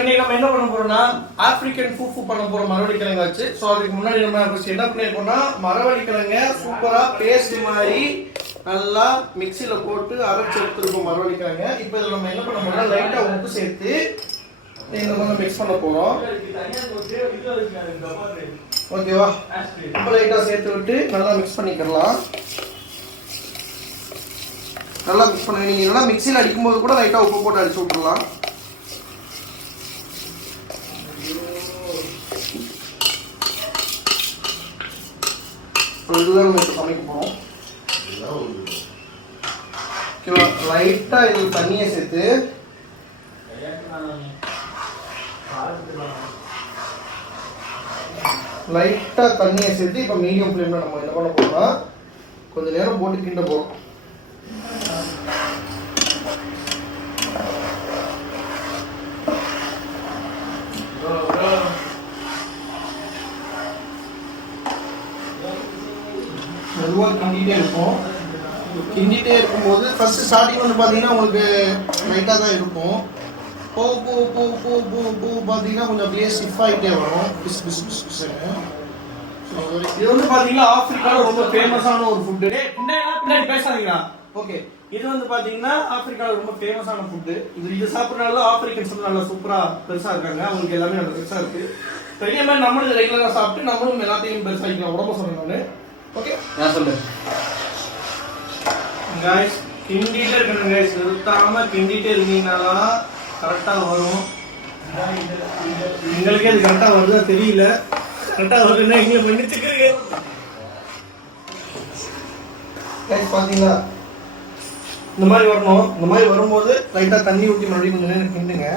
இன்னைக்கு நம்ம என்ன பண்ண போறோம்னா ஆப்பிரிக்கன் ஃபூஃபு பண்ண போறோம் மரவள்ளிக்கிழங்கு வச்சு. ஸோ அதுக்கு முன்னாடி நம்ம என்ன பண்ணிருக்கோம்னா மரவள்ளிக்கிழங்க சூப்பரா பேஸ்ட் மாதிரி நல்லா மிக்சியில போட்டு அரைச்சு எடுத்துருக்கோம் மரவள்ளிக்கிழங்க. இப்போ இதில் நம்ம என்ன பண்ண போறோம்னா லைட்டா உப்பு சேர்த்து இதை கொஞ்சம் மிக்ஸ் பண்ண போறோம். ஓகேவா? உப்பு லைட்டா சேர்த்து விட்டு நல்லா மிக்ஸ் பண்ணிக்கலாம். நல்லா மிக்ஸ் பண்ணுங்க. நீங்க இல்லைன்னா மிக்சியில் அடிக்கும்போது கூட லைட்டா உப்பு போட்டு அடிச்சு விட்டுடலாம். இதுதான் நம்ம இப்போ சமைக்க போறோம். ஓகேவா? லைட்டா இதில் தண்ணியை சேர்த்து இப்போ மீடியம் ஃப்ளேம்ல நம்ம என்ன பண்ண போறோம்னா கொஞ்ச நேரம் போட்டு கிண்ட போறோம். மெதுவாக கிண்டிகிட்டே இருக்கும்போது ஃபர்ஸ்ட் ஸ்டார்டிங் வந்து பார்த்தீங்கன்னா உங்களுக்கு லைட்டாக தான் இருக்கும். போ பார்த்தீங்கன்னா கொஞ்சம் அப்படியே ஸ்டிஃப் ஆகிட்டே வரும். இது வந்து பார்த்தீங்கன்னா ஆப்பிரிக்காவில் ரொம்ப ஃபேமஸான ஒரு ஃபுட்டு. பின்னாடி பேசாதீங்களா? ஓகே, இது வந்து பார்த்தீங்கன்னா ஆப்பிரிக்காவில் ரொம்ப ஃபேமஸான ஃபுட்டு. இது சாப்பிட்றதுனால ஆப்பிரிக்கன்ஸ் வந்து நல்லா சூப்பராக பெருசாக இருக்காங்க. அவங்களுக்கு எல்லாமே நல்லா பெருசாக இருக்குது. பெரிய மாதிரி நம்மளும் ரெகுலராக சாப்பிட்டு நம்மளும் எல்லாத்தையும் பெருசாகிக்கலாம். உடம்பு சொன்னேன் நான். ஓகே, நான் சொல்லு கைஸ். கிண்டிகிட்டே இருக்கணும் கைஸ், நிறுத்தாம கிண்டிகிட்டே இருந்தீங்கன்னா கரெக்டாக வரும். எங்களுக்கே அது கரெக்டாக வருதா தெரியல. கரெக்டாக வருதுன்னா எங்களை பண்ணிச்சுக்கிறீங்க கைஸ். பார்த்தீங்களா? இந்த மாதிரி வரணும். இந்த மாதிரி வரும்போது லைட்டாக தண்ணி ஊற்றி மறுபடியும் கொஞ்சம் நேரம் கிண்டுங்க.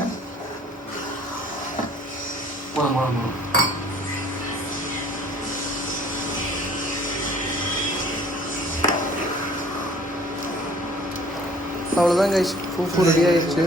அவ்வளோதான் கைஸ், ஃபூஃபு ரெடி ஆயிடுச்சு.